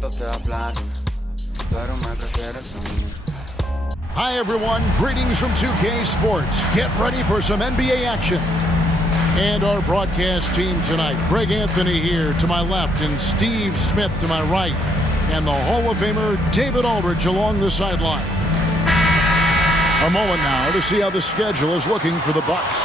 te hablar, pero me prefieres a mí. Hi everyone, greetings from 2K Sports. Get ready for some NBA action. And our broadcast team tonight, Greg Anthony here to my left and Steve Smith to my right. And the Hall of Famer David Aldridge along the sideline. A moment now to see how the schedule is looking for the Bucks.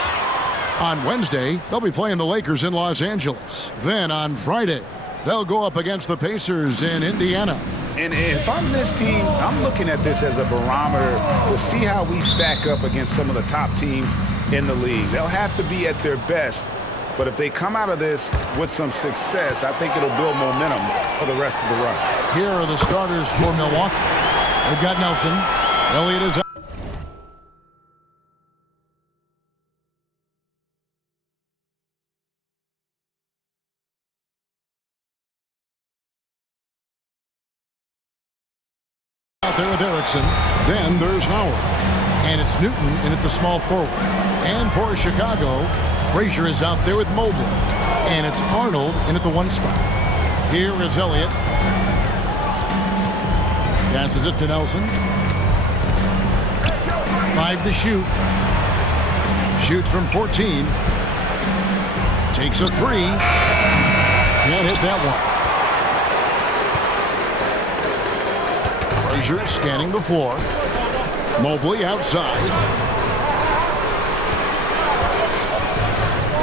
On Wednesday, they'll be playing the Lakers in Los Angeles. Then on Friday, they'll go up against the Pacers in Indiana. And if I'm this team, I'm looking at this as a barometer to see how we stack up against some of the top teams in the league. They'll have to be at their best, but if they come out of this with some success, I think it'll build momentum for the rest of the run. Here are the starters for Milwaukee. They've got Nelson. Elliott is out. Out there with Erickson. Then there's Howard. And it's Newton in at the small forward. And for Chicago, Frazier is out there with Mobley. And it's Arnold in at the one spot. Here is Elliott. Passes it to Nelson. 5 to shoot. Shoots from 14. Takes a 3. Can't hit that one. Frazier scanning the floor. Mobley outside.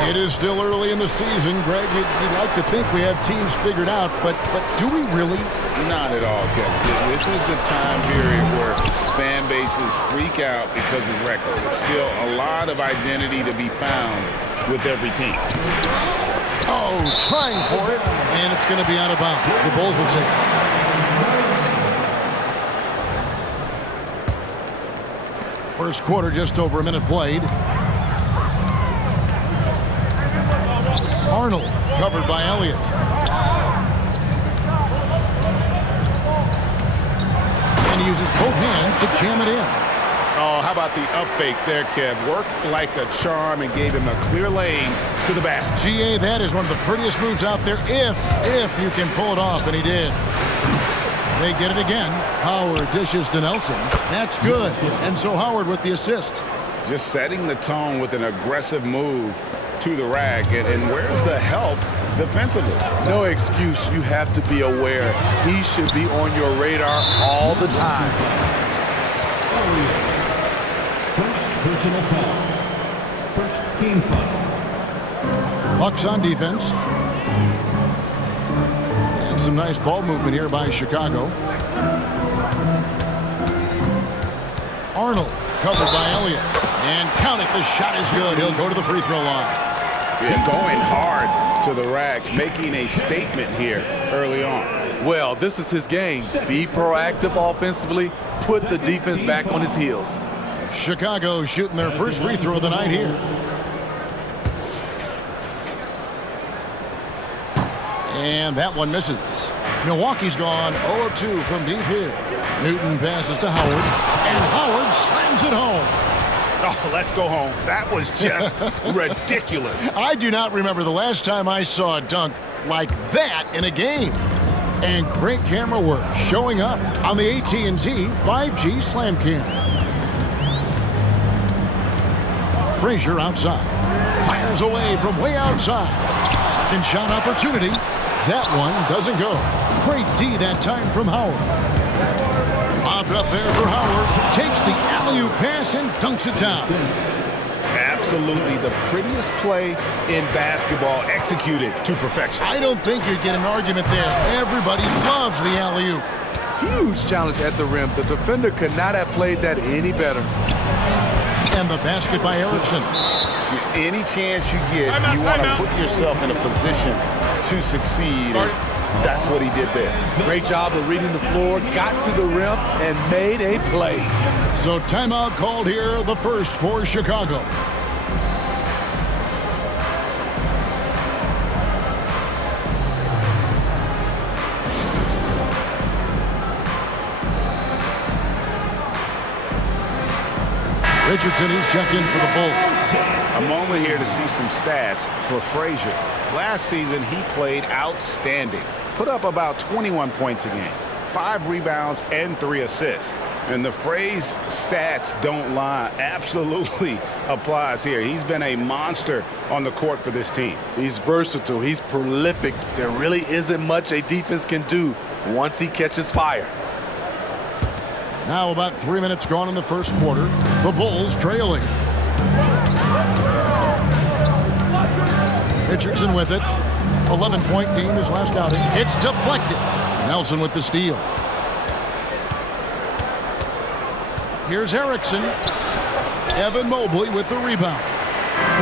It is still early in the season, Greg. You'd like to think we have teams figured out, but do we really? Not at all, Kevin. This is the time period where fan bases freak out because of record. There's still a lot of identity to be found with every team. Oh, trying for it, and it's going to be out of bounds. The Bulls will take it. First quarter, just over a minute played. Arnold covered by Elliott. And he uses both hands to jam it in. Oh, how about the up fake there, Kev? Worked like a charm and gave him a clear lane to the basket. GA, that is one of the prettiest moves out there if you can pull it off, and he did. They get it again. Howard dishes to Nelson. That's good. And so Howard with the assist. Just setting the tone with an aggressive move to the rack. And where's the help defensively? No excuse. You have to be aware. He should be on your radar all the time. First personal foul. First team foul. Bucks on defense. And some nice ball movement here by Chicago. Arnold covered by Elliott. And count it, the shot is good. He'll go to the free throw line. Yeah, going hard to the rack, making a statement here early on. Well, this is his game. Be proactive offensively. Put the defense back on his heels. Chicago shooting their first free throw of the night here. And that one misses. Milwaukee's gone 0 of 2 from deep here. Newton passes to Howard. And Howard slams it home. Oh, let's go home. That was just ridiculous. I do not remember the last time I saw a dunk like that in a game. And great camera work showing up on the AT&T 5G Slam Cam. Frazier outside. Fires away from way outside. Second shot opportunity. That one doesn't go. Great D that time from Howard. Lobbed up there for Howard. Takes the alley-oop pass and dunks it down. Absolutely the prettiest play in basketball, executed to perfection. I don't think you'd get an argument there. Everybody loves the alley-oop. Huge challenge at the rim. The defender could not have played that any better. And the basket by Erickson. Any chance you get, you want to put yourself in a position to succeed. That's what he did there. Great job of reading the floor, got to the rim, and made a play. So timeout called here, the first for Chicago. Richardson, he's checked in for the Bulls. A moment here to see some stats for Frazier. Last season, he played outstanding. put up about 21 points a game, 5 rebounds, and 3 assists. And the phrase stats don't lie absolutely applies here. He's been a monster on the court for this team. He's versatile. He's prolific. There really isn't much a defense can do once he catches fire. Now about 3 minutes gone in the first quarter. The Bulls trailing. Richardson with it. 11-point game his last outing. It's deflected. Nelson with the steal. Here's Erickson. Evan Mobley with the rebound.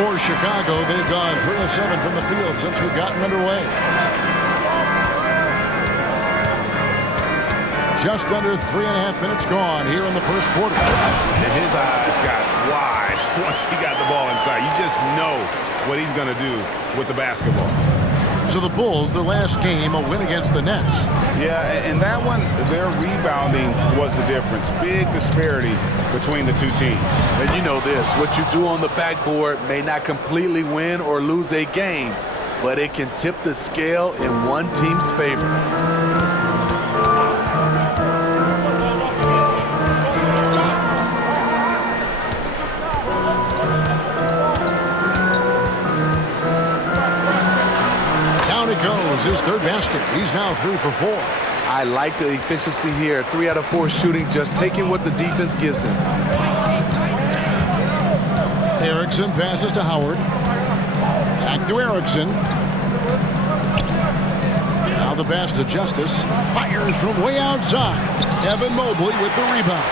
For Chicago, they've gone 3 of 7 from the field since we've gotten underway. Just under 3.5 minutes gone here in the first quarter. And his eyes got wide once he got the ball inside. You just know what he's going to do with the basketball. So the Bulls, their last game, a win against the Nets. Yeah, and that one, their rebounding was the difference. Big disparity between the two teams. And you know this, what you do on the backboard may not completely win or lose a game, but it can tip the scale in one team's favor. His third basket. He's now 3 for 4. I like the efficiency here. 3 out of 4 shooting, just taking what the defense gives him. Erickson passes to Howard. Back to Erickson. Now the pass to Justice. Fires from way outside. Evan Mobley with the rebound.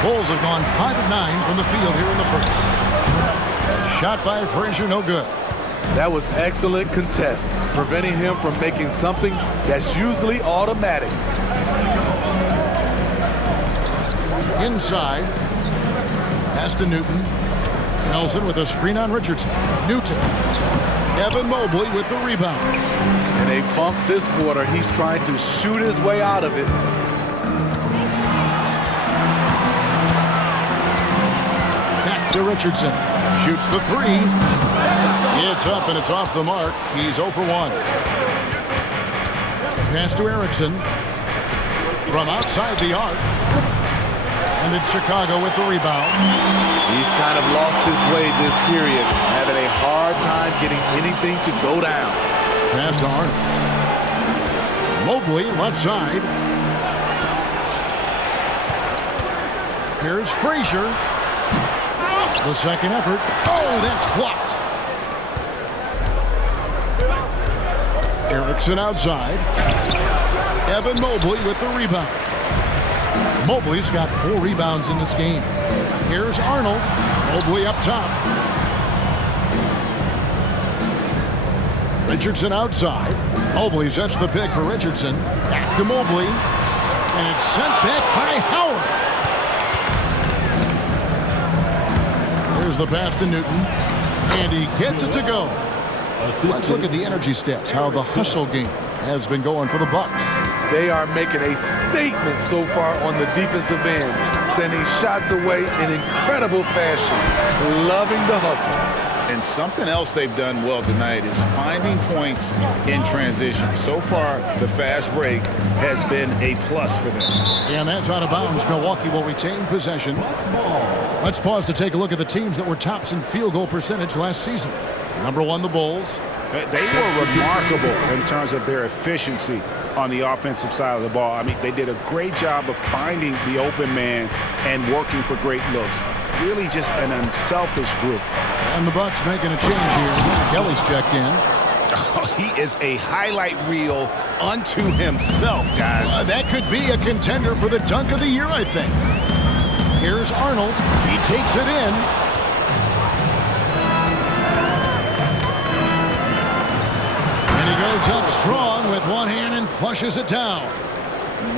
Bulls have gone 5 of 9 from the field here in the first. A shot by Frazier, no good. That was excellent contest, preventing him from making something that's usually automatic. Inside. Pass to Newton. Nelson with a screen on Richardson. Newton. Evan Mobley with the rebound. In a bump this quarter, he's trying to shoot his way out of it. Back to Richardson. Shoots the 3. It's up and it's off the mark. He's 0 for 1. Pass to Erickson. From outside the arc. And it's Chicago with the rebound. He's kind of lost his way this period, having a hard time getting anything to go down. Pass to Arnold. Mobley left side. Here's Frazier. The second effort. Oh, that's blocked. Erickson outside. Evan Mobley with the rebound. Mobley's got 4 rebounds in this game. Here's Arnold. Mobley up top. Richardson outside. Mobley sets the pick for Richardson. Back to Mobley. And it's sent back by Howard. Here's the pass to Newton. And he gets it to go. Let's look at the energy stats, how the hustle game has been going for the Bucks. They are making a statement so far on the defensive end, sending shots away in incredible fashion, loving the hustle. And something else they've done well tonight is finding points in transition. So far, the fast break has been a plus for them. And that's out of bounds. Milwaukee will retain possession. Let's pause to take a look at the teams that were tops in field goal percentage last season. Number 1, the Bulls. They were remarkable in terms of their efficiency on the offensive side of the ball. I mean, they did a great job of finding the open man and working for great looks. Really just an unselfish group. And the Bucks making a change here. Kelly's checked in. Oh, he is a highlight reel unto himself, guys. That could be a contender for the dunk of the year, I think. Here's Arnold. He takes it in. And he goes up strong with one hand and flushes it down.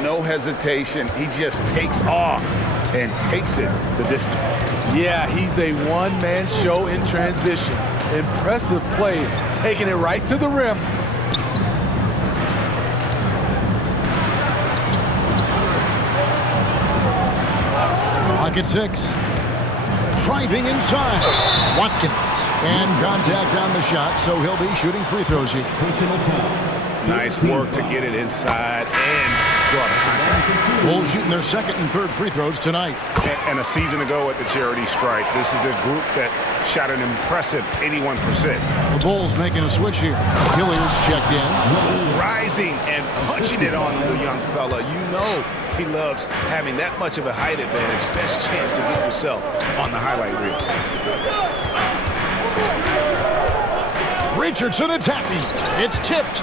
No hesitation. He just takes off and takes it the distance. Yeah, he's a one-man show in transition. Impressive play, taking it right to the rim. Pocket 6. Driving inside. Watkins. And contact on the shot, so he'll be shooting free throws here. Personal foul. Nice work to get it inside and draw the contact. Bulls shooting their second and third free throws tonight. And a season ago at the charity stripe, this is a group that shot an impressive 81%. The Bulls making a switch here. Hilliard's checked in. Rising and punching it on the young fella. You know he loves having that much of a height advantage. Best chance to get yourself on the highlight reel. Richardson attacking. It's tipped.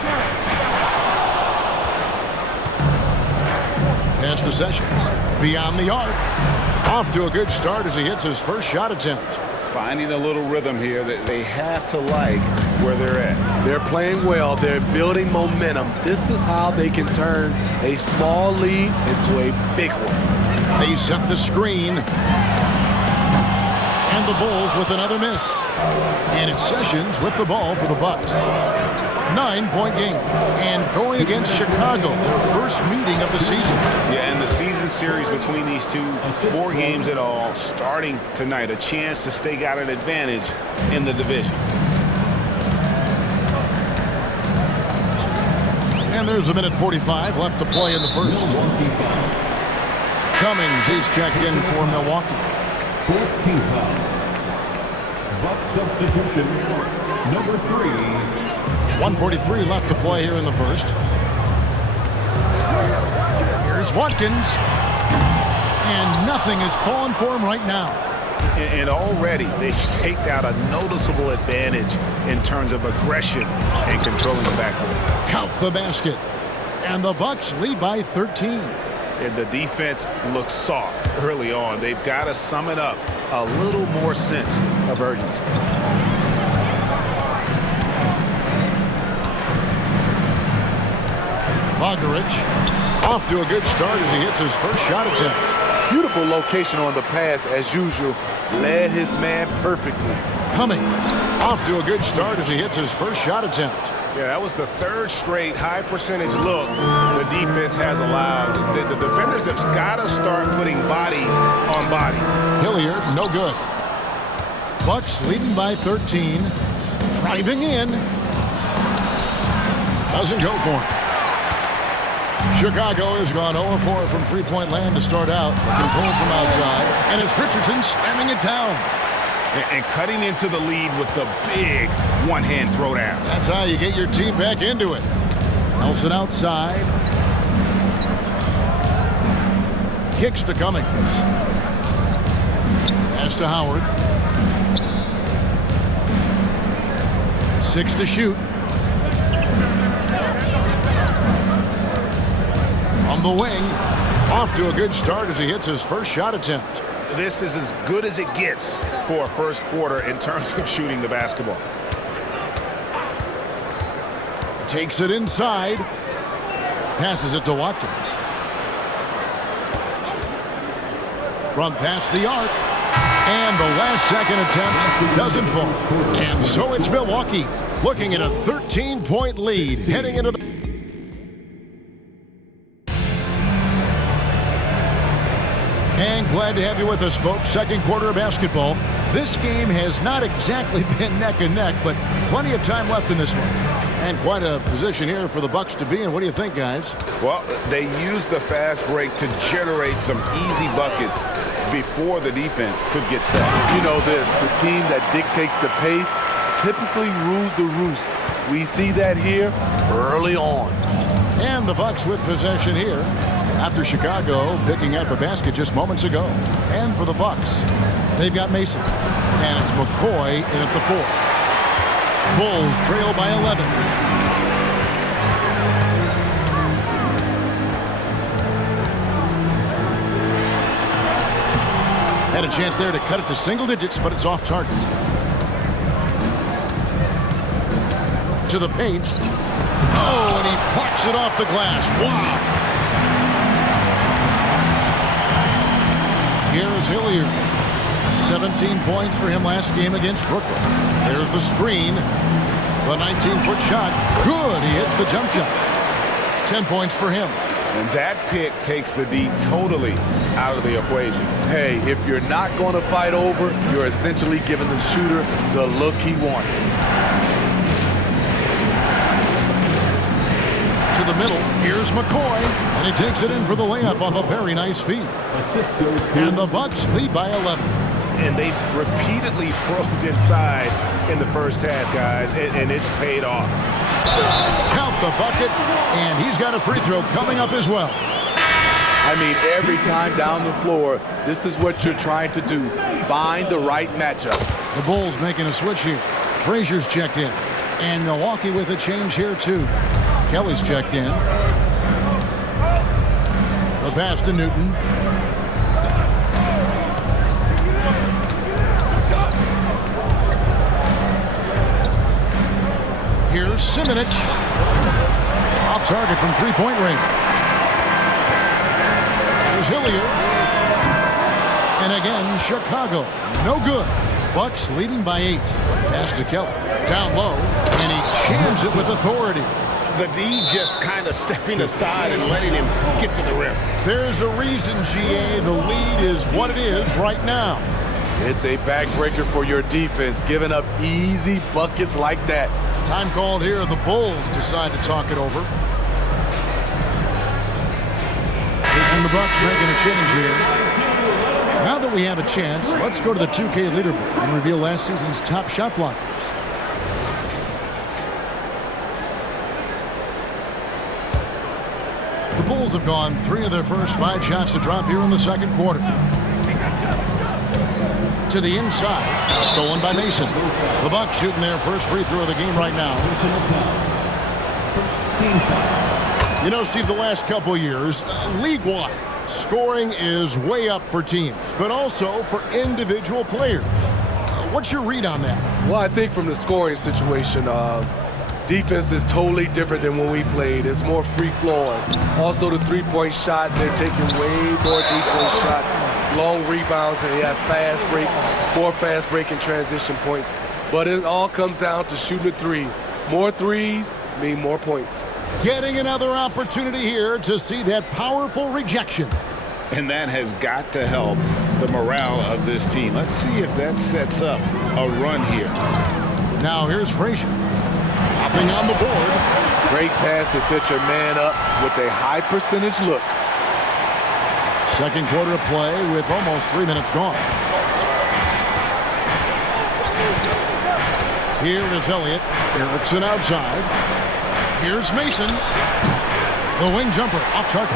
Pass to Sessions. Beyond the arc. Off to a good start as he hits his first shot attempt. Finding a little rhythm here that they have to like where they're at. They're playing well. They're building momentum. This is how they can turn a small lead into a big one. They set the screen. And the Bulls with another miss. And it's Sessions with the ball for the Bucks. 9-point game. And going against Chicago, their first meeting of the season. Yeah, and the season series between these two, 4 games in all, starting tonight. A chance to stake out an advantage in the division. And there's a minute 45 left to play in the first. Cummings, he's checked in for Milwaukee. 4th team foul. Bucks substitution, number 3. 1:43 left to play here in the first. Here's Watkins. And nothing is falling for him right now. And already they've staked out a noticeable advantage in terms of aggression and controlling the backcourt. Count the basket. And the Bucks lead by 13. And the defense looks soft early on. They've got to sum it up. A little more sense of urgency. Bogdanovich off to a good start as he hits his first shot attempt. Beautiful location on the pass, as usual. Led his man perfectly. Cummings off to a good start as he hits his first shot attempt. Yeah, that was the 3rd straight high percentage look the defense has allowed. The defenders have got to start putting bodies on bodies. Hilliard, no good. Bucks leading by 13. Driving in. Doesn't go for him. Chicago has gone 0-4 from three-point land to start out. Looking cold from outside. And it's Richardson slamming it down. And cutting into the lead with the big one-hand throwdown. That's how you get your team back into it. Nelson outside. Kicks to Cummings. Pass to Howard. 6 to shoot. From the wing. Off to a good start as he hits his first shot attempt. This is as good as it gets for a first quarter in terms of shooting the basketball. Takes it inside. Passes it to Watkins. From past the arc. And the last second attempt doesn't fall. And so it's Milwaukee looking at a 13-point lead heading into the... And glad to have you with us, folks. Second quarter of basketball. This game has not exactly been neck and neck, but plenty of time left in this one. And quite a position here for the Bucks to be in. What do you think, guys? Well, they used the fast break to generate some easy buckets before the defense could get set. You know this, the team that dictates the pace typically rules the roost. We see that here early on. And the Bucks with possession here after Chicago picking up a basket just moments ago. And for the Bucks, they've got Mason. And it's McCoy in at the 4. Bulls trail by 11. Had a chance there to cut it to single digits, but it's off target. To the paint. Oh, and he plucks it off the glass. Wow. Here's Hilliard. 17 points for him last game against Brooklyn. There's the screen. The 19-foot shot. Good. He hits the jump shot. 10 points for him. And that pick takes the D totally out of the equation. Hey, if you're not going to fight over, you're essentially giving the shooter the look he wants. the middle. Here's McCoy, and he takes it in for the layup off a very nice feed. Assist goes to And the Bucks lead by 11. And they've repeatedly probed inside in the first half, guys, and it's paid off. Count the bucket, and he's got a free throw coming up as well. I mean, every time down the floor, this is what you're trying to do. Find the right matchup. The Bulls making a switch here. Frazier's checked in. And Milwaukee with a change here, too. Kelly's checked in. The pass to Newton. Here's Simonich. Off target from three-point range. Here's Hilliard. And again, Chicago. No good. Bucks leading by 8. Pass to Kelly. Down low. And he jams it with authority. The D just kind of stepping aside and letting him get to the rim. There's a reason, GA, the lead is what it is right now. It's a backbreaker for your defense, giving up easy buckets like that. Time called here. The Bulls decide to talk it over. And the Bucks making a change here. Now that we have a chance, let's go to the 2K leaderboard and reveal last season's top shot blockers. The Bulls have gone 3 of their first 5 shots to drop here in the second quarter. To the inside, stolen by Mason. The Bucks shooting their first free throw of the game right now. first team foul. You know, Steve, the last couple years, league-wide, scoring is way up for teams, but also for individual players. What's your read on that? Well, I think from the scoring situation, defense is totally different than when we played. It's more free-flowing. Also, the three-point shot, they're taking way more three-point shots, long rebounds, and they have fast break, more fast break and transition points. But it all comes down to shooting a three. More threes mean more points. Getting another opportunity here to see that powerful rejection. And that has got to help the morale of this team. Let's see if that sets up a run here. Now here's Frazier. Hopping on the board. Great pass to set your man up with a high percentage look. Second quarter of play with almost 3 minutes gone. Here is Elliott. Erickson outside. Here's Mason. The wing jumper off target.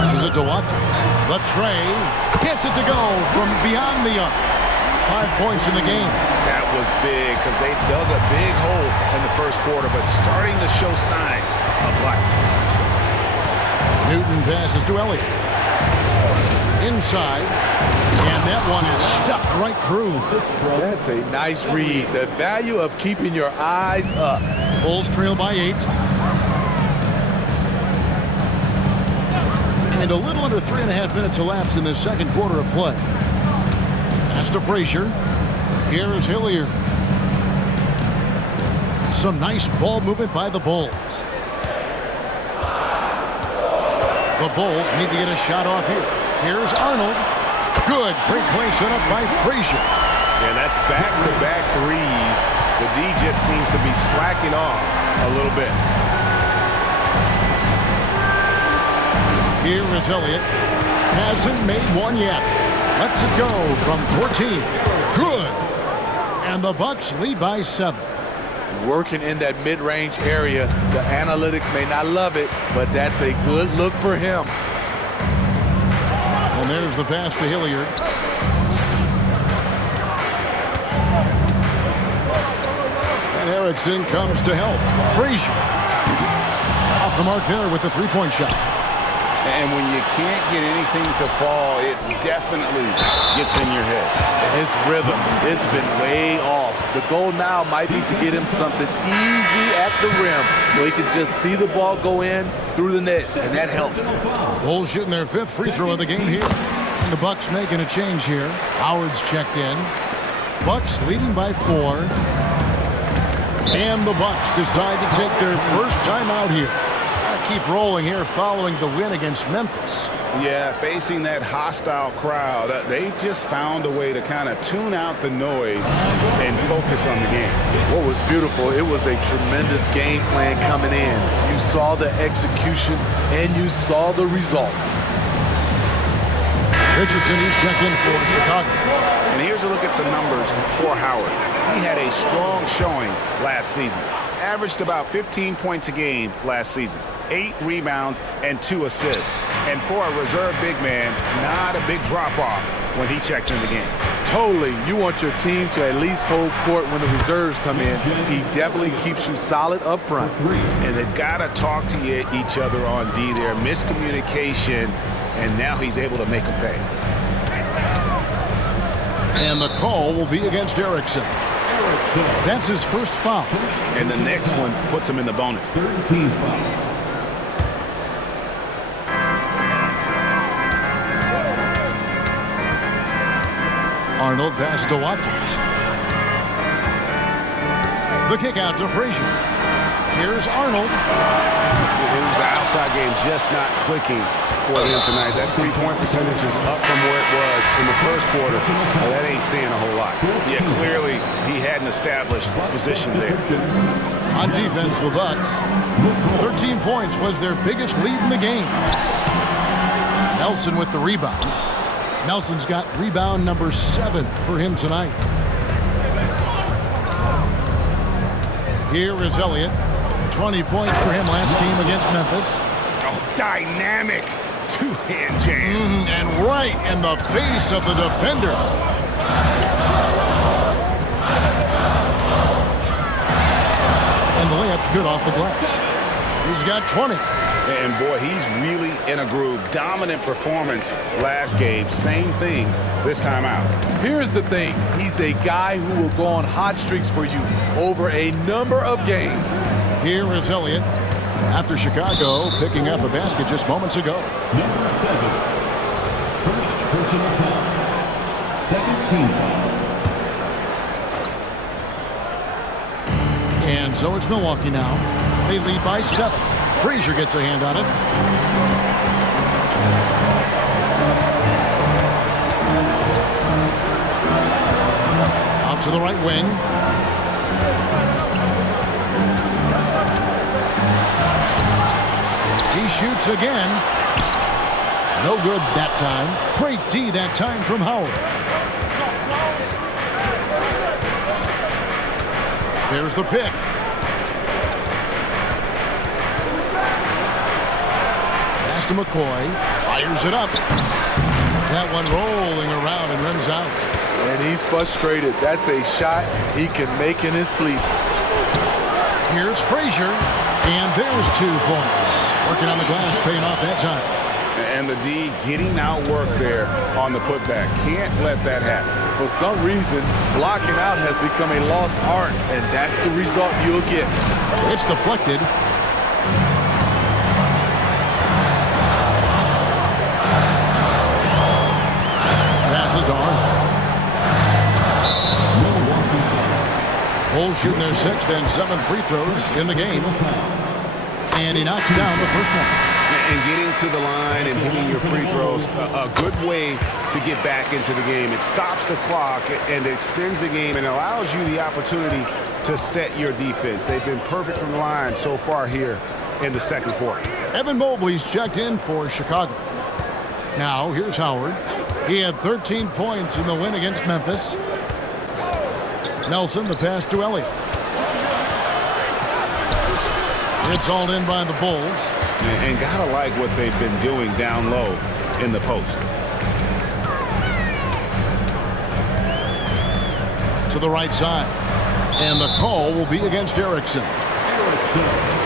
This is it to Watkins. The tray gets it to go from beyond the arc. 5 points in the game. That was big because they dug a big hole in the first quarter, but starting to show signs of life. Newton passes to Elliott. Inside. And that one is stuffed right through. That's a nice read. The value of keeping your eyes up. Bulls trail by 8. And a little under 3.5 minutes elapsed in the second quarter of play. Pass to Frazier. Here is Hilliard. Some nice ball movement by the Bulls. The Bulls need to get a shot off here. Here's Arnold. Good. Great play set up by Frazier. And that's back-to-back threes. The D just seems to be slacking off a little bit. Here is Elliott. Hasn't made one yet. Lets it go from 14. Good. And the Bucks lead by 7. Working in that mid-range area. The analytics may not love it, but that's a good look for him. And there's the pass to Hilliard. And Erickson comes to help. Frazier. Off the mark there with the three-point shot. And when you can't get anything to fall, it definitely gets in your head. And his rhythm has been way off. The goal now might be to get him something easy at the rim so he can just see the ball go in through the net, and that helps. Bulls shooting their 5th free throw of the game here. And the Bucks making a change here. Howard's checked in. Bucks leading by 4. And the Bucks decide to take their first time out here. Keep rolling here following the win against Memphis. Yeah, facing that hostile crowd, they just found a way to kind of tune out the noise and focus on the game. What was beautiful, it was a tremendous game plan coming in. You saw the execution and you saw the results. Richardson, he's checked in for Chicago. And here's a look at some numbers for Howard. He had a strong showing last season. Averaged about 15 points a game last season. 8 rebounds and 2 assists. And for a reserve big man, not a big drop-off when he checks in the game. Totally. You want your team to at least hold court when the reserves come in. He definitely keeps you solid up front. And they've got to talk to each other on D there. Miscommunication, and now he's able to make them pay. And the call will be against Erickson. That's his first foul. And the next one puts him in the bonus. 13 foul. Arnold pass to Watkins. The kick out to Frazier. Here's Arnold. The outside game just not clicking for them tonight. That three-point percentage is up from where it was in the first quarter. Well, that ain't saying a whole lot. Yeah, clearly he hadn't established position there. On defense, the Bucks. 13 points was their biggest lead in the game. Nelson with the rebound. Nelson's got rebound number 7 for him tonight. Here is Elliott. 20 points for him last game against Memphis. Oh, dynamic two-hand jam. And right in the face of the defender. And the layup's good off the glass. He's got 20. And boy, he's really in a groove. Dominant performance last game. Same thing this time out. Here's the thing. He's a guy who will go on hot streaks for you over a number of games. Here is Elliott after Chicago picking up a basket just moments ago. Number 7. First personal foul. Second team foul. And so it's Milwaukee now. They lead by 7. Frazier gets a hand on it. Out to the right wing. He shoots again. No good that time. Great D that time from Howard. There's the pick. Pass to McCoy. Fires it up. That one rolling around and runs out. And he's frustrated. That's a shot he can make in his sleep. Here's Frazier. And there's 2 points. Working on the glass, paying off that time. And the D getting outworked there on the putback. Can't let that happen. For some reason, blocking out has become a lost art, and that's the result you'll get. It's deflected. Passes to Arnold. Bulls shooting their 6th and 7th free throws in the game. And he knocks down the first one. And getting to the line and hitting your free throws, a good way to get back into the game. It stops the clock and extends the game and allows you the opportunity to set your defense. They've been perfect from the line so far here in the second quarter. Evan Mobley's checked in for Chicago. Now, here's Howard. He had 13 points in the win against Memphis. Nelson, the pass to Elliott. It's hauled in by the Bulls. And gotta like what they've been doing down low in the post. To the right side. And the call will be against Erickson.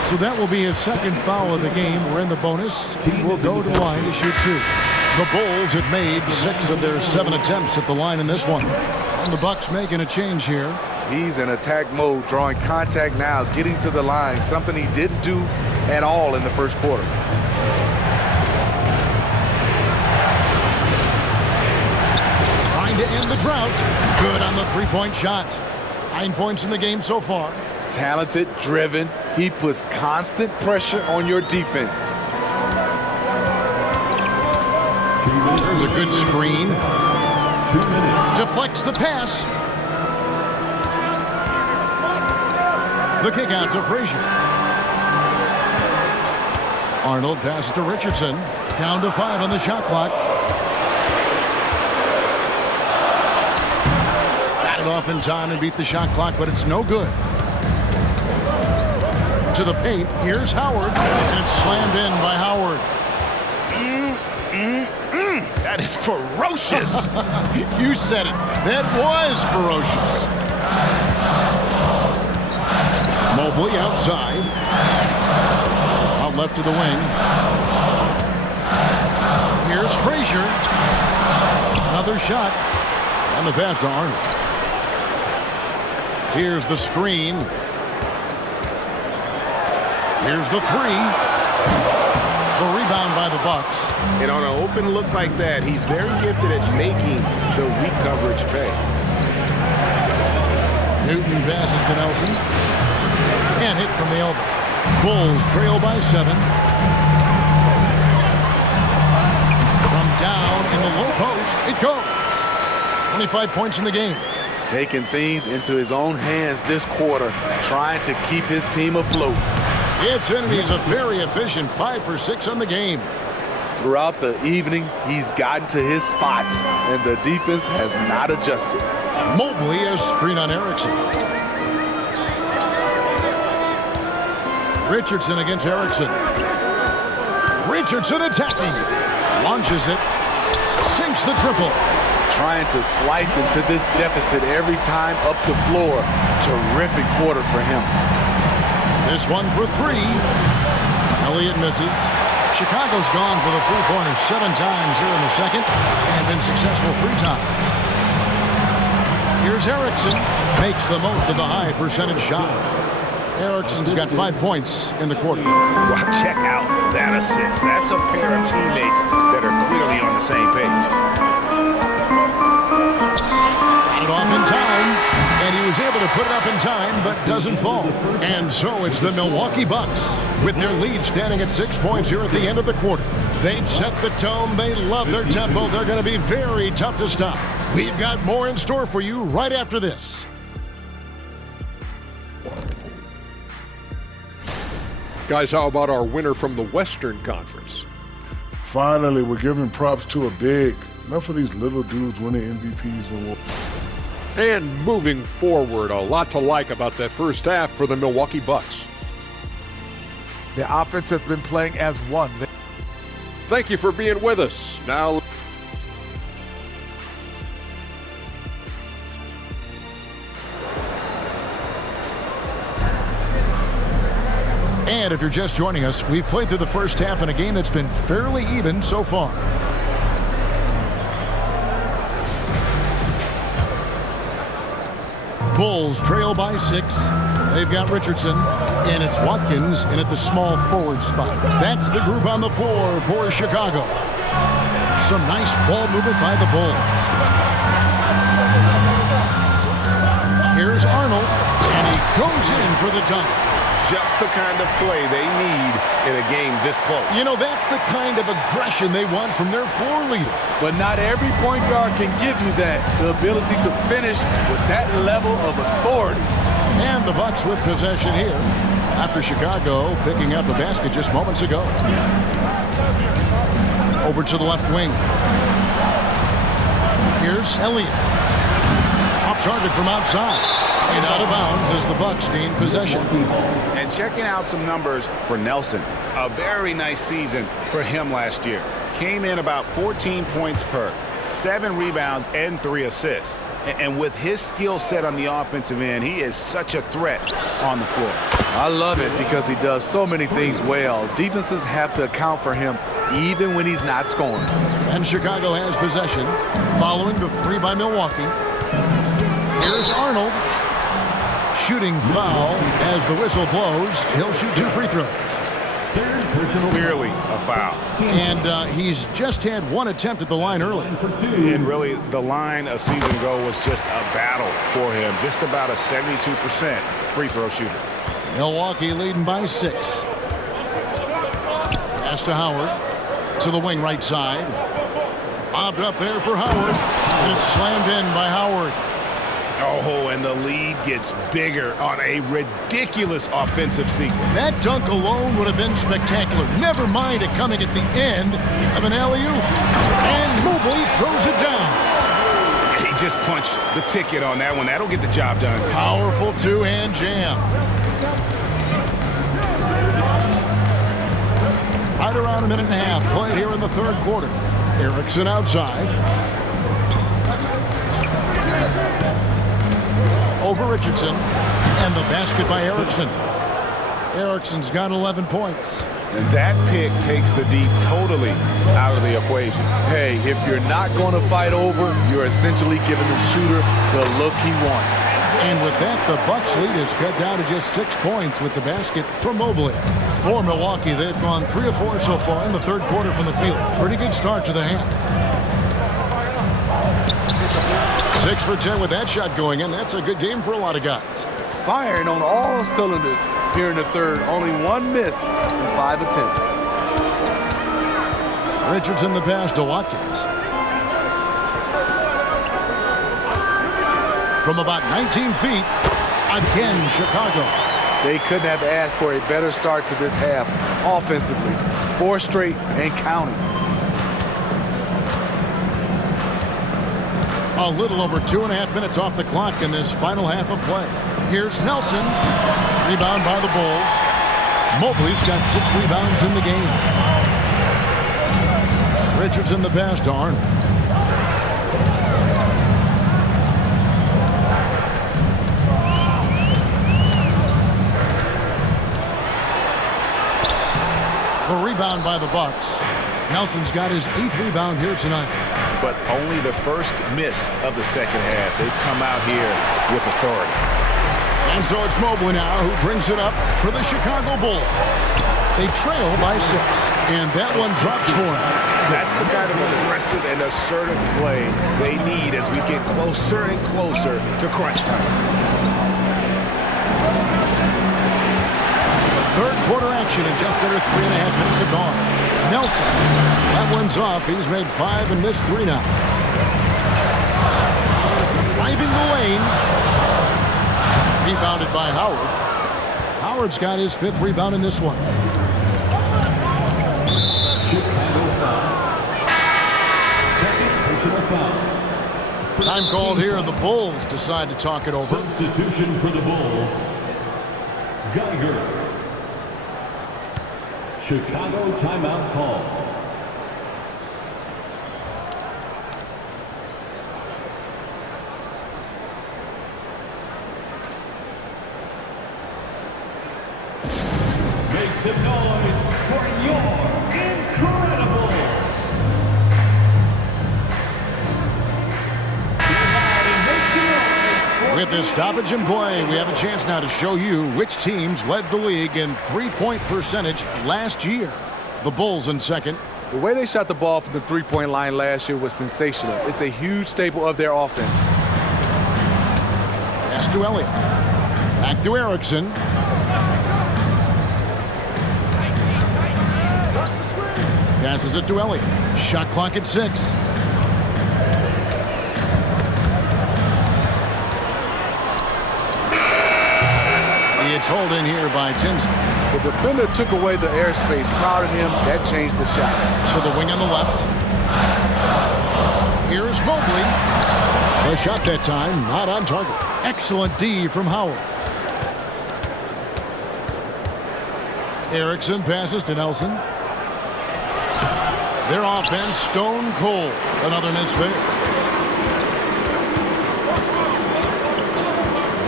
So that will be his 2nd foul of the game. We're in the bonus. He will go to the line to shoot 2. The Bulls have made 6 of their 7 attempts at the line in this one. And the Bucks making a change here. He's in attack mode, drawing contact now, getting to the line, something he didn't do at all in the first quarter. Trying to end the drought. Good on the 3-point shot. 9 points in the game so far. Talented, driven. He puts constant pressure on your defense. There's a good screen. 2 minutes. Deflects the pass. The kick out to Frazier. Arnold passes to Richardson. Down to 5 on the shot clock. Got it off in time and beat the shot clock, but it's no good. To the paint. Here's Howard. And it's slammed in by Howard. That is ferocious. You said it. That was ferocious. Mobley outside. Out left to the wing. Here's Frazier. Another shot. And the pass to Arnold. Here's the screen. Here's the three. The rebound by the Bucks. And on an open look like that, he's very gifted at making the weak coverage pay. Newton passes to Nelson. Can't hit from the elbow. Bulls trail by 7. From down in the low post, it goes. 25 points in the game. Taking things into his own hands this quarter, trying to keep his team afloat. Anthony is a very efficient 5 for 6 on the game. Throughout the evening, he's gotten to his spots, and the defense has not adjusted. Mobley has screen on Erickson. Richardson against Erickson. Richardson attacking. Launches it. Sinks the triple. Trying to slice into this deficit every time up the floor. Terrific quarter for him. This one for 3. Elliott misses. Chicago's gone for the three-pointer 7 times here in the second and been successful 3 times. Here's Erickson. Makes the most of the high percentage shot. Erickson's got 5 points in the quarter. Well, check out that assist. That's a pair of teammates that are clearly on the same page. Got it off in time, and he was able to put it up in time, but doesn't fall. And so it's the Milwaukee Bucks with their lead standing at 6 points here at the end of the quarter. They've set the tone. They love their tempo. They're going to be very tough to stop. We've got more in store for you right after this. Guys, how about our winner from the Western Conference? Finally, we're giving props to a big. Enough of these little dudes winning MVPs and And moving forward, a lot to like about that first half for the Milwaukee Bucks. The offense has been playing as one. Thank you for being with us. Now, And if you're just joining us, we've played through the first half in a game that's been fairly even so far. Bulls trail by 6. They've got Richardson, and it's Watkins in at the small forward spot. That's the group on the floor for Chicago. Some nice ball movement by the Bulls. Here's Arnold, and he goes in for the dunk. Just the kind of play they need in a game this close. You know, that's the kind of aggression they want from their floor leader. But not every point guard can give you that, the ability to finish with that level of authority. And the Bucks with possession here after Chicago picking up a basket just moments ago. Over to the left wing. Here's Elliott. Off target from outside. And out of bounds as the Bucks gain possession. And checking out some numbers for Nelson. A very nice season for him last year. Came in about 14 points per, 7 rebounds, and 3 assists. And with his skill set on the offensive end, he is such a threat on the floor. I love it because he does so many things well. Defenses have to account for him even when he's not scoring. And Chicago has possession following the 3 by Milwaukee. Here's Arnold. Shooting foul as the whistle blows. He'll shoot 2 free throws. Clearly a foul. And he's just had 1 attempt at the line early. And really, the line a season ago was just a battle for him. Just about a 72% free throw shooter. Milwaukee leading by 6. Pass to Howard. To the wing right side. Lobbed up there for Howard, and it's slammed in by Howard. Oh, and the lead gets bigger on a ridiculous offensive sequence. That dunk alone would have been spectacular. Never mind it coming at the end of an alley-oop. And Mobley throws it down. He just punched the ticket on that one. That'll get the job done. Powerful two-hand jam. Right around a minute and a half played here in the third quarter. Erickson outside. Over Richardson, and the basket by Erickson. Erickson's got 11 points. And that pick takes the D totally out of the equation. Hey, if you're not going to fight over, you're essentially giving the shooter the look he wants. And with that, the Bucks lead is cut down to just 6 points with the basket from Mobley. For Milwaukee, they've gone 3 of 4 so far in the third quarter from the field. Pretty good start to the half. 6 for 10 with that shot going in. That's a good game for a lot of guys. Firing on all cylinders here in the third. Only 1 miss in 5 attempts. Richardson the pass to Watkins. From about 19 feet, again Chicago. They couldn't have asked for a better start to this half offensively. 4 straight and counting. A little over 2.5 minutes off the clock in this final half of play. Here's Nelson. Rebound by the Bulls. Mobley's got 6 rebounds in the game. Richardson the pass to Arnold. The rebound by the Bucks. Nelson's got his 8th rebound here tonight. But only the first miss of the second half. They've come out here with authority. And so it's Mobley now who brings it up for the Chicago Bulls. They trail by 6, and that one drops for him. That's the kind of aggressive and assertive play they need as we get closer and closer to crunch time. Third quarter action in just under 3.5 minutes have gone. Nelson, that one's off. He's made 5 and missed 3 now. Driving the lane. Rebounded by Howard. Howard's got his 5th rebound in this one. Chicago foul. Second personal foul. Time called here. The Bulls decide to talk it over. Substitution for the Bulls. Geiger. Chicago timeout call. Make some noise for your incredible. With this stoppage in play, we have a chance now to show you which teams led the league in 3-point percentage last year. The Bulls in second. The way they shot the ball from the 3-point line last year was sensational. It's a huge staple of their offense. Pass to Elliott. Back to Erickson. Passes it to Elliott. Shot clock at 6. It's hauled in here by Tinsley. The defender took away the airspace, crowded him. That changed the shot. To the wing on the left. Here's Mobley. The shot that time, not on target. Excellent D from Howard. Erickson passes to Nelson. Their offense stone cold. Another miss there.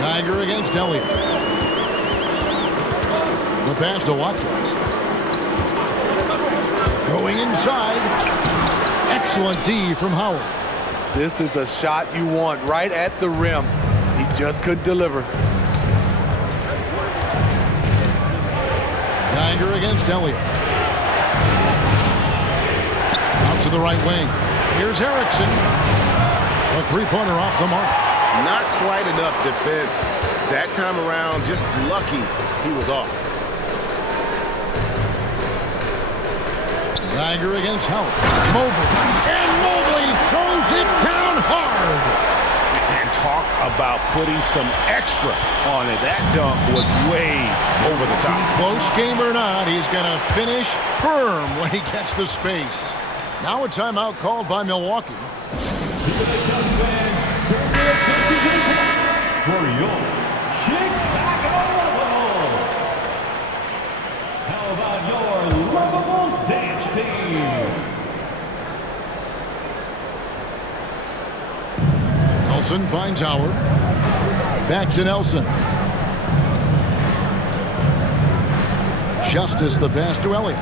Geiger against Elliott. The pass to Watkins. Going inside. Excellent D from Howard. This is the shot you want right at the rim. He just couldn't deliver. Geiger against Elliott. Out to the right wing. Here's Erickson. A 3-pointer off the mark. Not quite enough defense. That time around, just lucky he was off. Geiger against Howard. Mobley. And Mobley throws it down hard. And talk about putting some extra on it. That dunk was way over the top. Close game or not, he's going to finish firm when he gets the space. Now a timeout called by Milwaukee. For your Chicago Lovables. How about your Lovables dance team? Nelson finds Howard. Back to Nelson. Justice the pass to Elliott.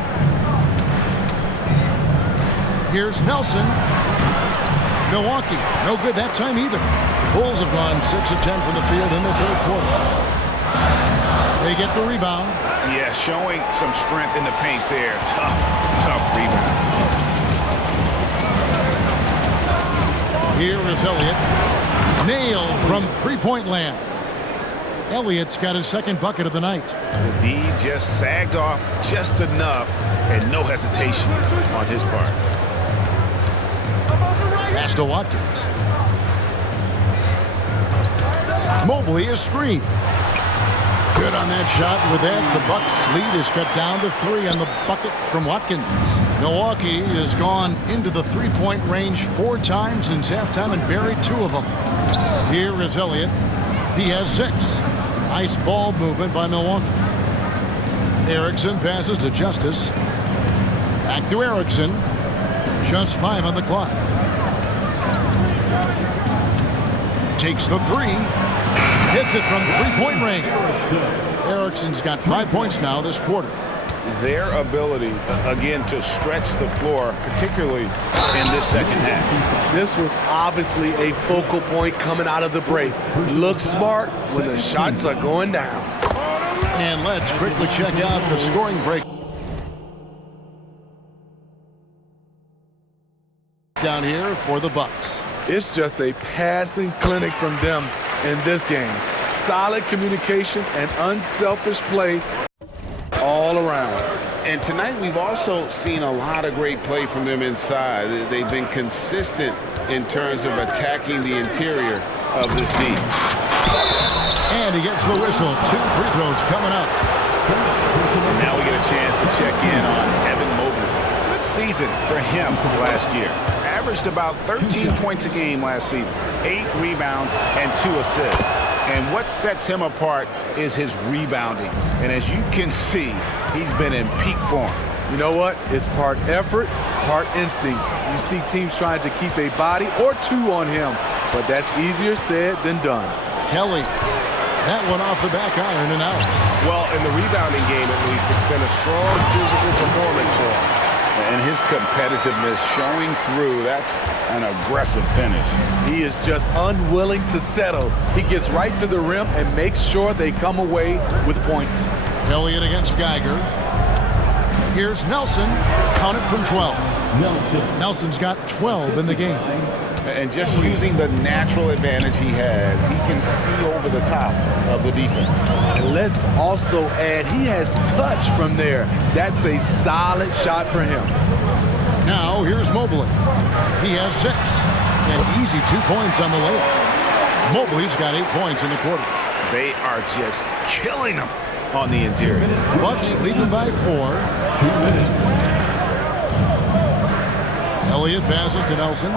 Here's Nelson. Milwaukee, no good that time either. The Bulls have gone 6 of 10 from the field in the third quarter. They get the rebound. Yeah, showing some strength in the paint there. Tough rebound. Here is Elliott. Nailed from three-point land. Elliott's got his second bucket of the night. The D just sagged off just enough and no hesitation on his part. Pass to Watkins. Mobley is screened. Good on that shot. With that, the Bucks' lead is cut down to 3 on the bucket from Watkins. Milwaukee has gone into the three-point range 4 times since halftime and buried 2 of them. Here is Elliott. He has 6. Nice ball movement by Milwaukee. Erickson passes to Justice. Back to Erickson. Just 5 on the clock. Takes the 3. Hits it from three-point range. Erickson's got 5 points now this quarter. Their ability, again, to stretch the floor, particularly in this second half. This was obviously a focal point coming out of the break. Look smart when the shots are going down. And let's quickly check out the scoring break down here for the Bucks. It's just a passing clinic from them in this game. Solid communication and unselfish play all around. And tonight we've also seen a lot of great play from them inside. They've been consistent in terms of attacking the interior of this team. And he gets the whistle. 2 free throws coming up. Now we get a chance to check in on Evan Mobley. Good season for him last year. Averaged about 13 points a game last season, 8 rebounds and 2 assists. And what sets him apart is his rebounding. And as you can see, he's been in peak form. You know what? It's part effort, part instincts. You see teams trying to keep a body or 2 on him, but that's easier said than done. Kelly, that one off the back iron and out. Well, in the rebounding game at least, it's been a strong physical performance for him. And his competitiveness showing through. That's an aggressive finish. He is just unwilling to settle. He gets right to the rim and makes sure they come away with points. Elliott against Geiger. Here's Nelson. Count it from 12. Nelson's got 12 in the game. And just using the natural advantage he has, he can see over the top of the defense. And let's also add, he has touch from there. That's a solid shot for him. Now here's Mobley. He has 6. An easy 2 points on the layup. Mobley's got 8 points in the quarter. They are just killing him on the interior. Bucks leading by 4. Elliott passes to Nelson.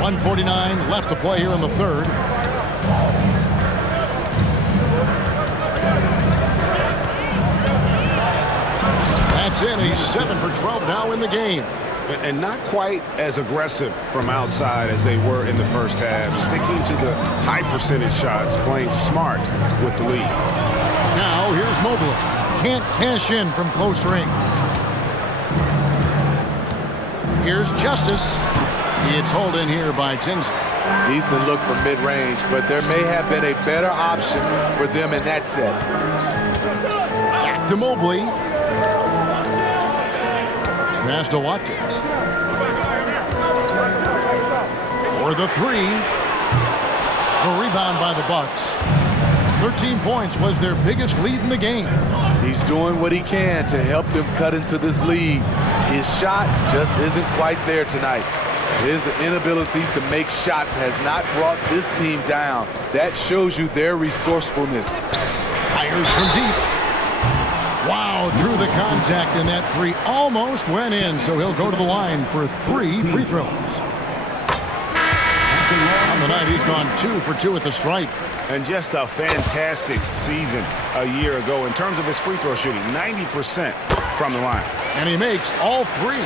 1:49 left to play here in the third. That's it. He's 7 for 12 now in the game. And not quite as aggressive from outside as they were in the first half. Sticking to the high percentage shots, playing smart with the lead. Now here's Mobley. Can't cash in from close range. Here's Justice. It's hauled in here by Tinsley. Decent look from mid-range, but there may have been a better option for them in that set. Back to Mobley. Pass to Watkins. For the 3. The rebound by the Bucks. 13 points was their biggest lead in the game. He's doing what he can to help them cut into this lead. His shot just isn't quite there tonight. His inability to make shots has not brought this team down. That shows you their resourcefulness. Fires from deep. Wow, drew the contact, and that three almost went in, so he'll go to the line for 3 free throws. On the night, he's gone 2 for 2 at the stripe. And just a fantastic season a year ago in terms of his free throw shooting, 90% from the line. And he makes all 3.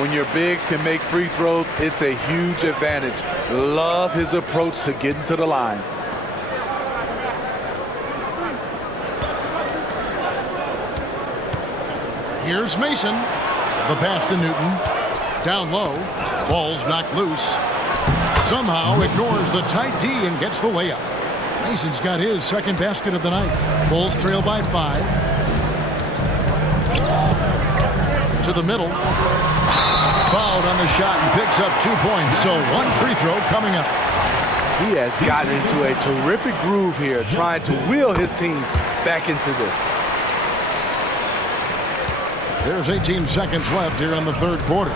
When your bigs can make free throws, it's a huge advantage. Love his approach to getting to the line. Here's Mason. The pass to Newton. Down low. Ball's knocked loose. Somehow ignores the tight D and gets the layup. Mason's got his second basket of the night. Bulls trail by 5. To the middle. Fouled on the shot and picks up 2 points. So 1 free throw coming up. He has gotten into a terrific groove here, trying to wheel his team back into this. There's 18 seconds left here in the third quarter.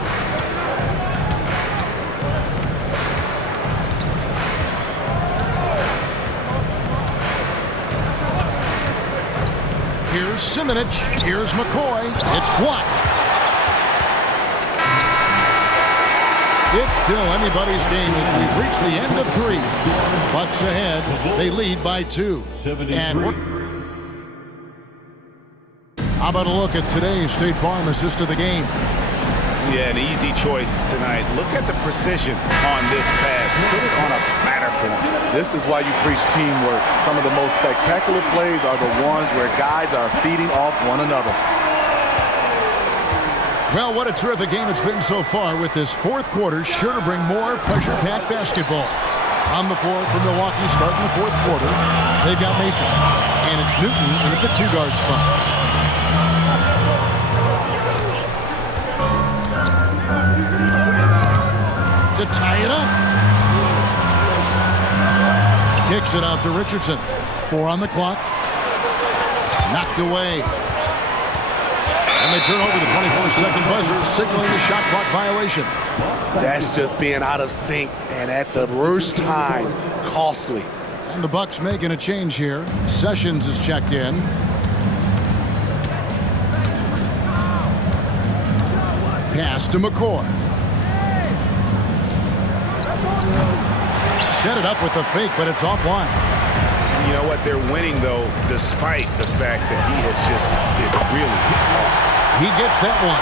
Here's Simonich. Here's McCoy. It's blocked. It's still anybody's game as we've reached the end of 3. Bucks ahead. They lead by 2. And how about a look at today's State Farm assist of the game? Yeah, an easy choice tonight. Look at the precision on this pass. Put it on a platter for him. This is why you preach teamwork. Some of the most spectacular plays are the ones where guys are feeding off one another. Well, what a terrific game it's been so far, with this fourth quarter sure to bring more pressure-packed basketball. On the floor for Milwaukee starting the fourth quarter, they've got Mason. And it's Newton in at the 2-guard spot. To tie it up. Kicks it out to Richardson. 4 on the clock. Knocked away. And they turn over the 24-second buzzer, signaling the shot clock violation. That's just being out of sync, and at the worst time, costly. And the Bucks making a change here. Sessions is checked in. Pass to McCoy. Set it up with the fake, but it's offline. You know what? They're winning, though, despite the fact that he has just really. He gets that one.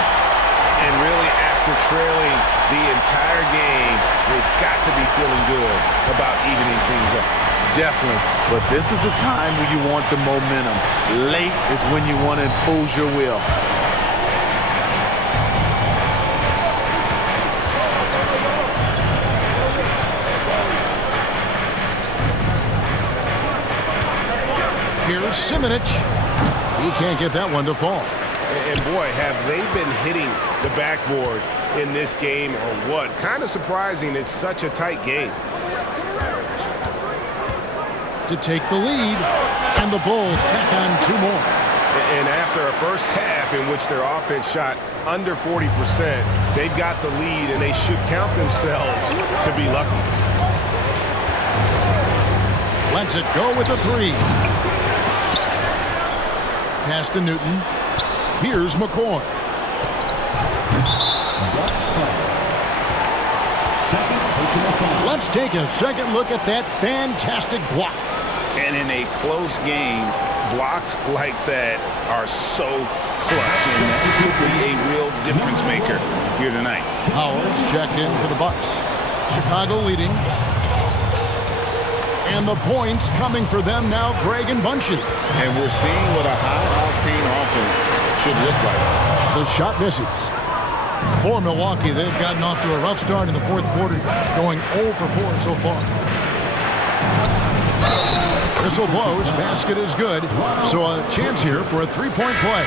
And really, after trailing the entire game, they've got to be feeling good about evening things up. Definitely. But this is the time when you want the momentum. Late is when you want to impose your will. Here's Simonich. He can't get that one to fall. And boy, have they been hitting the backboard in this game or what? Kind of surprising. It's such a tight game. To take the lead, and the Bulls tack on 2 more. And after a first half in which their offense shot under 40%, they've got the lead, and they should count themselves to be lucky. Lets it go with a 3. Pass to Newton. Here's McCoy. Let's take a second look at that fantastic block. And in a close game, blocks like that are so clutch, and that could be a real difference maker here tonight. Howard's checked in for the Bucks. Chicago leading. And the points coming for them now, Greg and Bunches. And we're seeing what a high-octane offense should look like. The shot misses. For Milwaukee, they've gotten off to a rough start in the fourth quarter, going 0 for 4 so far. Whistle blows, basket is good, so a chance here for a 3-point play.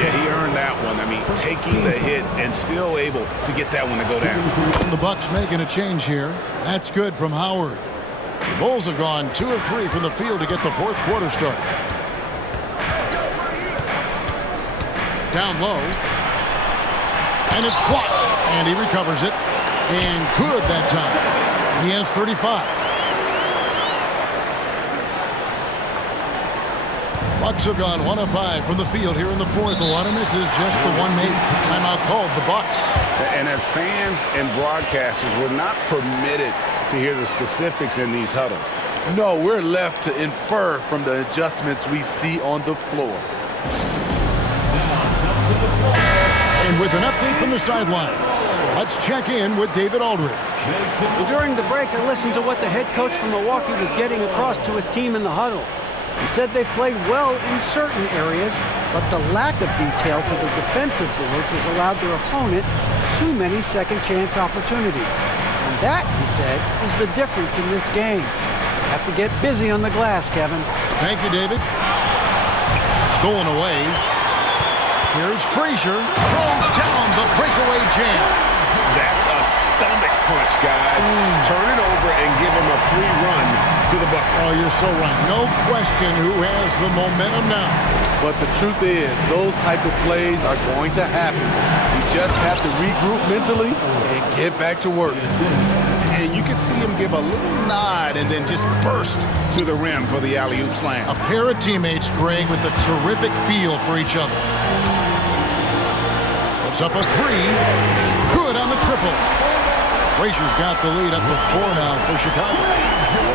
Yeah, he earned that one. I mean, taking the hit and still able to get that one to go down. And the Bucks making a change here. That's good from Howard. The Bulls have gone 2 of 3 from the field to get the fourth quarter started. down low. And it's blocked. And he recovers it. And good that time. He has 35. Bucks have gone 1 of 5 from the field here in the fourth. A lot of misses, just the one made. Timeout called, the Bucks. And as fans and broadcasters, we're not permitted to hear the specifics in these huddles. No, we're left to infer from the adjustments we see on the floor. And with an update from the sidelines, let's check in with David Aldridge. During the break, I listened to what the head coach from Milwaukee was getting across to his team in the huddle. He said they've played well in certain areas, but the lack of detail to the defensive boards has allowed their opponent too many second-chance opportunities. And that, he said, is the difference in this game. You have to get busy on the glass, Kevin. Thank you, David. Stolen away. Here's Frazier. Throws down the breakaway jam. That's a stomach punch, guys. Turn it over and give him a free run to the bucket. Oh, you're so right. No question who has the momentum now. But the truth is, those type of plays are going to happen. You just have to regroup mentally and get back to work. And you can see him give a little nod and then just burst to the rim for the alley-oop slam. A pair of teammates, Greg, with a terrific feel for each other. Puts up a three. Good on the triple. Frazier's got the lead up to 4 now for Chicago.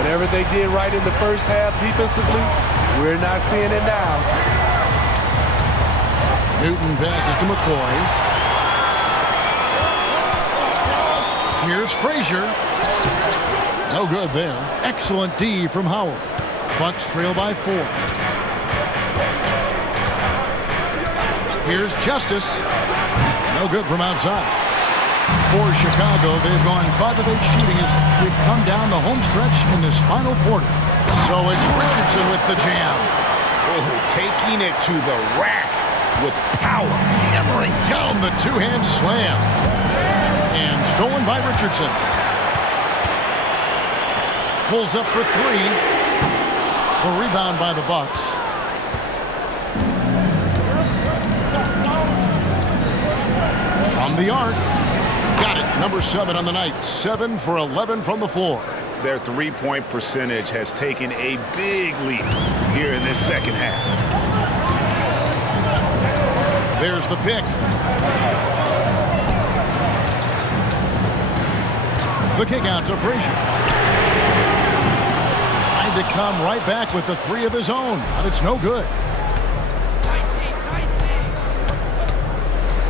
Whatever they did right in the first half defensively, we're not seeing it now. Newton passes to McCoy. Here's Frazier. No good there. Excellent D from Howard. Bucks trail by 4. Here's Justice. No good from outside. For Chicago, they've gone 5 of 8 shooting as we've come down the home stretch in this final quarter. So it's Richardson with the jam. Oh, taking it to the rack with power. Hammering down the two-hand slam. And stolen by Richardson. Pulls up for 3. The rebound by the Bucks. From the arc. Got it. Number 7 on the night. 7 for 11 from the floor. Their three-point percentage has taken a big leap here in this second half. There's the pick. The kick out to Frazier. Trying to come right back with the 3 of his own, but it's no good.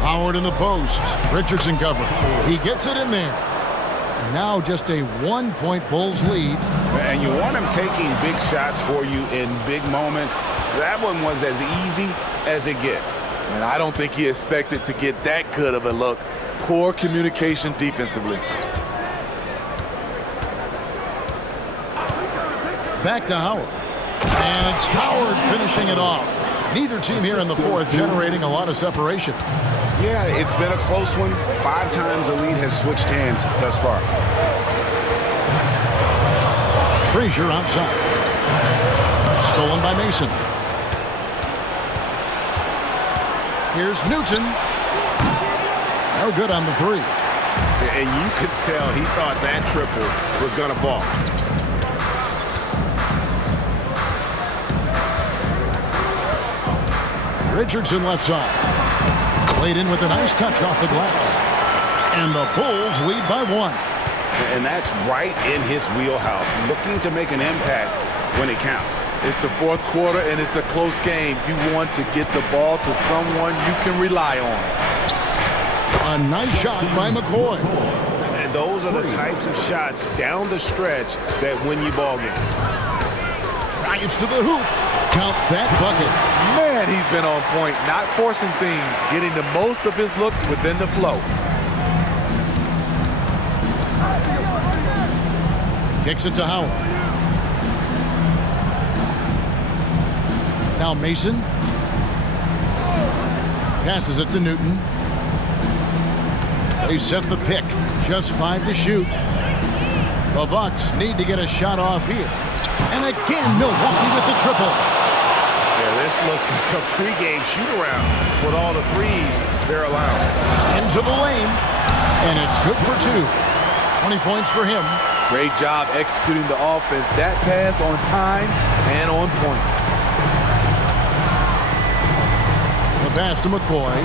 Howard in the post. Richardson cover. He gets it in there. And now just a 1-point Bulls lead. And you want him taking big shots for you in big moments. That one was as easy as it gets. And I don't think he expected to get that good of a look. Poor communication defensively. Back to Howard. And it's Howard finishing it off. Neither team here in the fourth generating a lot of separation. Yeah, it's been a close one. 5 times the lead has switched hands thus far. Frazier outside. Stolen by Mason. Here's Newton. No good on the 3. And you could tell he thought that triple was going to fall. Richardson left side. Played in with a nice touch off the glass. And the Bulls lead by 1. And that's right in his wheelhouse, looking to make an impact when it counts. It's the fourth quarter, and it's a close game. You want to get the ball to someone you can rely on. A nice shot by McCoy. And those are the types of shots down the stretch that win you ball games. Drives to the hoop. Count that bucket. Man, he's been on point, not forcing things, getting the most of his looks within the flow. Kicks it to Howard. Now Mason. Passes it to Newton. They set the pick. Just 5 to shoot. The Bucks need to get a shot off here. And again, Milwaukee with the triple. Yeah, this This looks like a pregame shoot-around with all the threes they're allowing. Into the lane, and it's good for 2. 20 points for him. Great job executing the offense. That pass on time and on point. The pass to McCoy.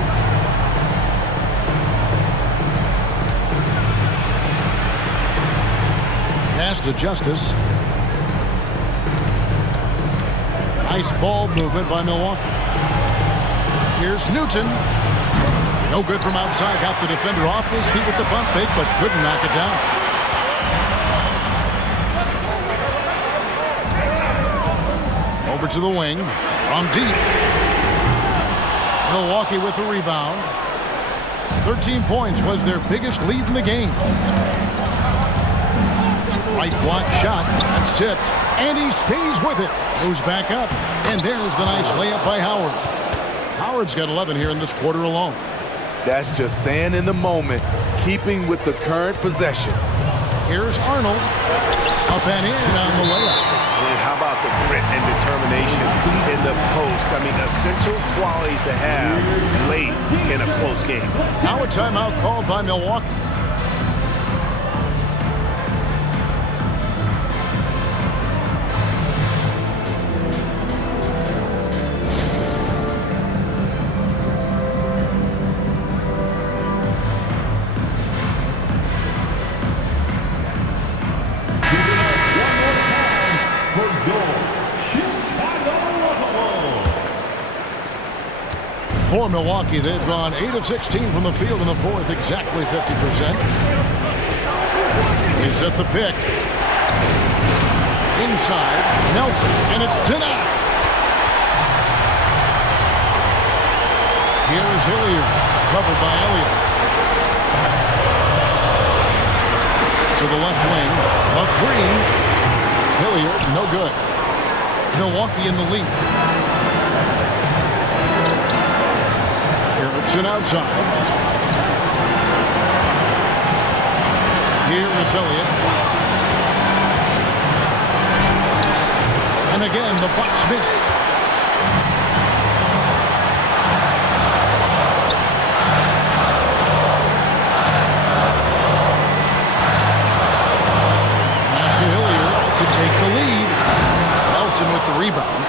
Pass to Justice. Nice ball movement by Milwaukee. Here's Newton. No good from outside. Got the defender off his feet with the pump fake, but couldn't knock it down. Over to the wing. From deep. Milwaukee with the rebound. 13 points was their biggest lead in the game. Right block shot. That's tipped. And he stays with it. Goes back up. And there's the nice layup by Howard. Howard's got 11 here in this quarter alone. That's just staying in the moment, keeping with the current possession. Here's Arnold. Up and in on the layup. And how about the grit and determination in the post? I mean, essential qualities to have late in a close game. Now a timeout called by Milwaukee. For Milwaukee, they've gone 8 of 16 from the field in the fourth, exactly 50%. They set the pick. Inside, Nelson, and it's denied. Here's Hilliard, covered by Elliott. To the left wing, a three. Hilliard, no good. Milwaukee in the lead. Erickson outside. Here is Elliott. And again, the Bucks miss. Pass to Hilliard to take the lead. Nelson with the rebound.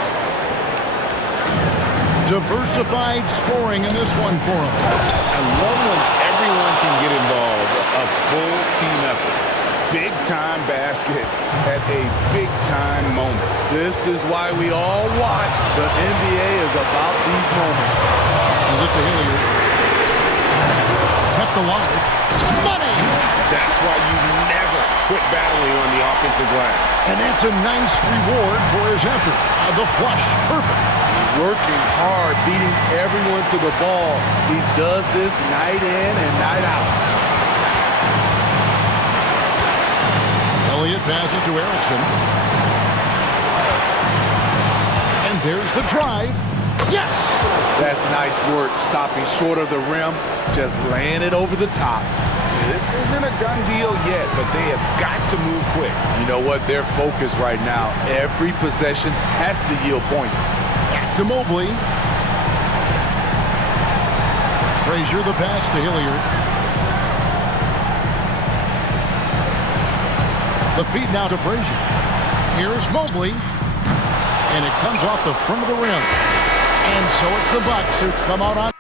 Diversified scoring in this one for him. I love when everyone can get involved. A full team effort. Big-time basket at a big-time moment. This is why we all watch. The NBA is about these moments. This is it to Hilliard. Kept alive. Money! That's why you never quit battling on the offensive glass. And that's a nice reward for his effort. The flush. Perfect. Working hard, beating everyone to the ball. He does this night in and night out. Elliott passes to Erickson. And there's the drive. Yes! That's nice work, stopping short of the rim, just laying it over the top. This isn't a done deal yet, but they have got to move quick. You know what? They're focused right now. Every possession has to yield points. To Mobley. Frazier the pass to Hilliard. The feed now to Frazier. Here's Mobley. And it comes off the front of the rim. And so it's the Bucks who come out on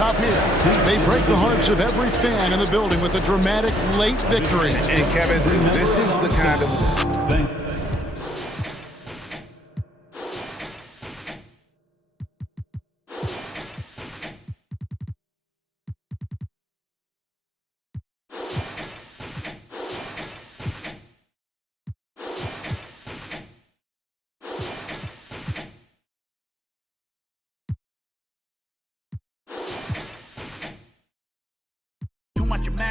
top here. They break the hearts of every fan in the building with a dramatic late victory. And Kevin, this is the kind of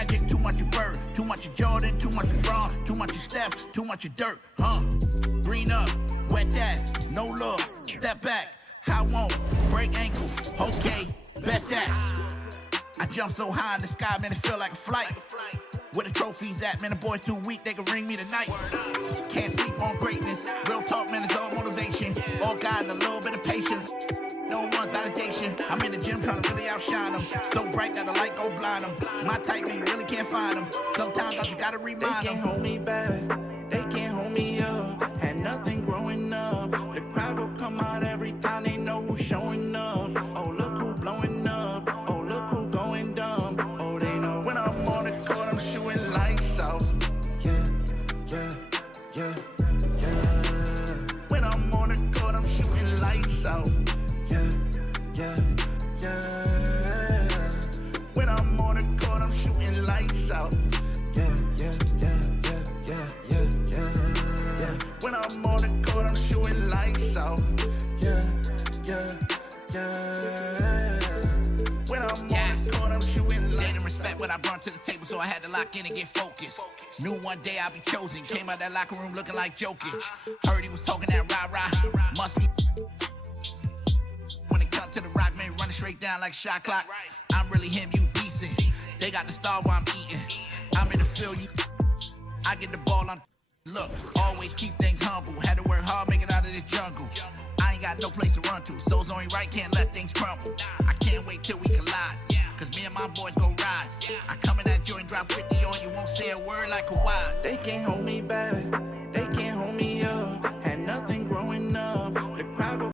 Magic, too much of Bird, too much of Jordan, too much of Braun, too much of Steph, too much of Dirk, Green up, wet that, no look, step back, I won't, break ankle, okay, bet that. I jump so high in the sky, man, it feel like a flight. Where the trophies at, man, the boys too weak, they can ring me tonight. Can't sleep on greatness, real talk, man, it's all motivation. All God and a little bit of patience. No one's validation. I'm in the gym trying to really outshine them. So bright that the light go blind them. My type, man, you really can't find them. Sometimes I just gotta remind them. They can't hold me back, they can't hold me up. Had nothing growing up. The crowd will come out every time they know who's showing up. Oh, look who blowing up. Oh, look who going dumb. Oh, they know when I'm on the court, I'm shooting lights out. Yeah, yeah, yeah, yeah. When I'm on the court, I'm shooting lights out. Yeah, yeah, yeah. When I'm on the court, I'm shooting lights out. Yeah, yeah, yeah, yeah, yeah, yeah, yeah. When I'm on the court, I'm shooting lights out. Yeah, yeah, yeah. When I'm on the court, I'm shooting lights out. They didn't respect what I brought to the table, so I had to lock in and get focused. Knew one day I'd be chosen. Came out that locker room looking like Jokic. Heard he was talking that rah-rah. Must be when it comes to the rock, man, running straight down like shot clock. I'm really him, you decent. They got the star while I'm eating. I'm in the field, you. I get the ball on. Look, always keep things humble. Had to work hard, make it out of this jungle. I ain't got no place to run to, so it's only right, can't let things crumble. I can't wait till we collide, cause me and my boys go ride. I come in that joint, drop 50 on you, won't say a word like Kawhi. They can't hold me back,